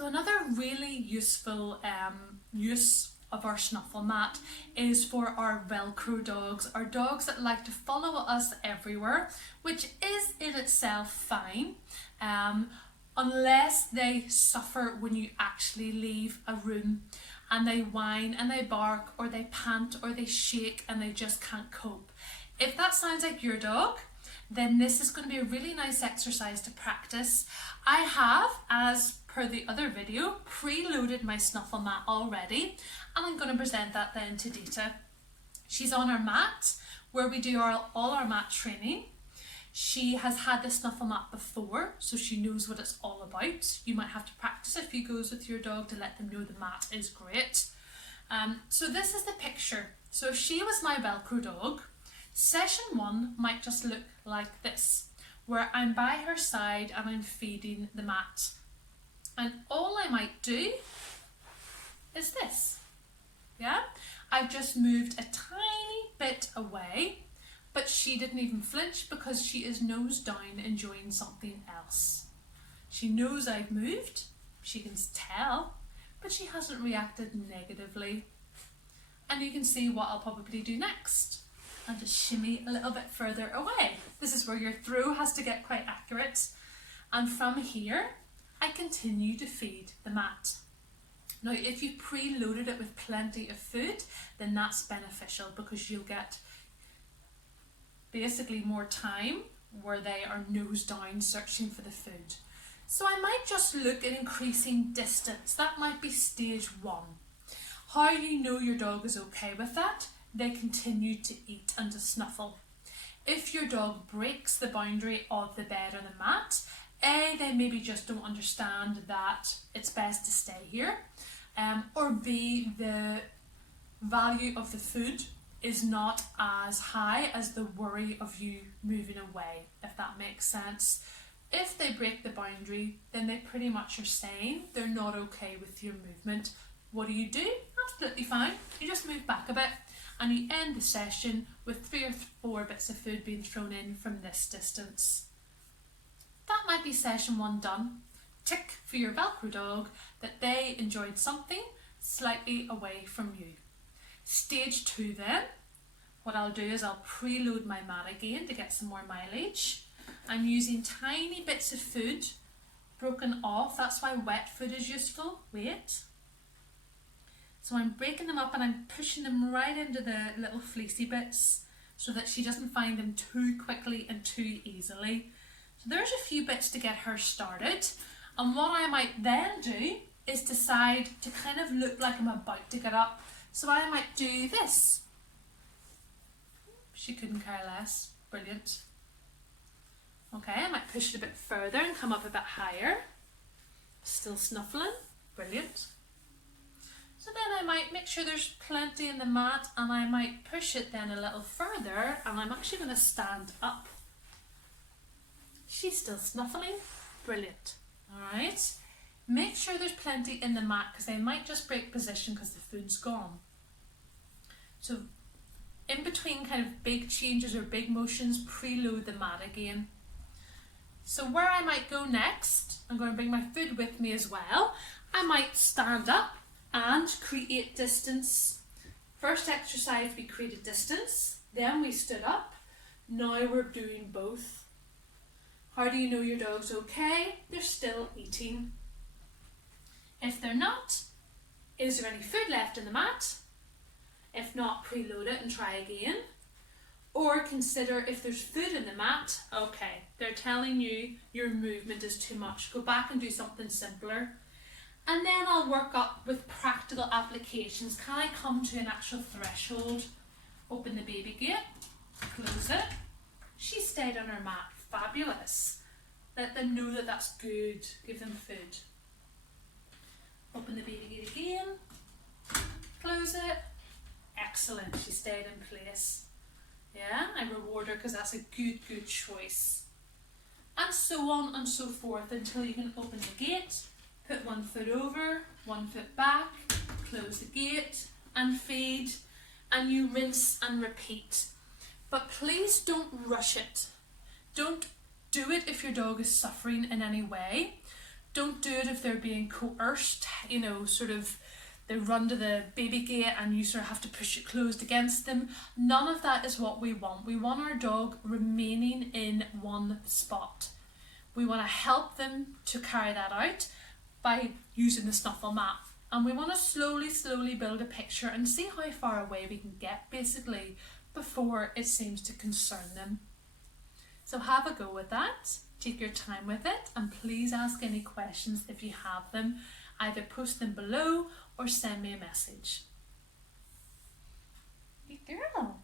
So another really useful use of our Snuffle mat is for our velcro dogs, our dogs that like to follow us everywhere, which is in itself fine, unless they suffer when you actually leave a room and they whine and they bark or they pant or they shake and they just can't cope. If that sounds like your dog, then this is going to be a really nice exercise to practice. I have, as per the other video, preloaded my Snuffle mat already, and I'm going to present that then to Dita. She's on our mat where we do all our mat training. She has had the Snuffle mat before, so she knows what it's all about. You might have to practice a few goes with your dog to let them know the mat is great. So this is the picture. So if she was my velcro dog, session 1 might just look like this, where I'm by her side and I'm feeding the mat. And all I might do is this. Yeah? I've just moved a tiny bit away, but she didn't even flinch because she is nose down enjoying something else. She knows I've moved, she can tell, but she hasn't reacted negatively. And you can see what I'll probably do next. And just shimmy a little bit further away. This is where your throw has to get quite accurate. And from here, I continue to feed the mat. Now, if you've preloaded it with plenty of food, then that's beneficial because you'll get basically more time where they are nose down searching for the food. So I might just look at increasing distance. That might be stage 1. How do you know your dog is okay with that? They continue to eat and to snuffle. If your dog breaks the boundary of the bed or the mat, A, they maybe just don't understand that it's best to stay here, or B, the value of the food is not as high as the worry of you moving away, if that makes sense. If they break the boundary, then they pretty much are saying they're not okay with your movement. What do? Absolutely fine. You just move back a bit and you end the session with 3 or 4 bits of food being thrown in from this distance. That might be session 1 done. Tick for your velcro dog that they enjoyed something slightly away from you. Stage 2 then, what I'll do is I'll preload my mat again to get some more mileage. I'm using tiny bits of food broken off. That's why wet food is useful. Wait. So I'm breaking them up and I'm pushing them right into the little fleecy bits so that she doesn't find them too quickly and too easily. So there's a few bits to get her started. And what I might then do is decide to kind of look like I'm about to get up. So I might do this. She couldn't care less. Brilliant. Okay, I might push it a bit further and come up a bit higher. Still snuffling. Brilliant. So then I might make sure there's plenty in the mat and I might push it then a little further and I'm actually going to stand up. She's still snuffling. Brilliant. Alright. Make sure there's plenty in the mat because they might just break position because the food's gone. So in between kind of big changes or big motions, preload the mat again. So where I might go next, I'm going to bring my food with me as well. I might stand up and create distance. First exercise we created distance, then we stood up. Now we're doing both. How do you know your dog's okay? They're still eating. If they're not, is there any food left in the mat? If not, preload it and try again. Or consider if there's food in the mat, okay, they're telling you your movement is too much. Go back and do something simpler. And then I'll work up with practical applications. Can I come to an actual threshold? Open the baby gate, close it. She stayed on her mat, fabulous. Let them know that that's good, give them food. Open the baby gate again, close it. Excellent, she stayed in place. Yeah, I reward her because that's a good choice. And so on and so forth until you can open the gate, put one foot over, one foot back, close the gate and feed, and you rinse and repeat. But please don't rush it. Don't do it if your dog is suffering in any way. Don't do it if they're being coerced, you know, sort of they run to the baby gate and you sort of have to push it closed against them. None of that is what we want. We want our dog remaining in one spot. We want to help them to carry that out by using the Snuffle mat. And we want to slowly build a picture and see how far away we can get, basically, before it seems to concern them. So have a go with that. Take your time with it, and please ask any questions if you have them. Either post them below or send me a message. Good girl.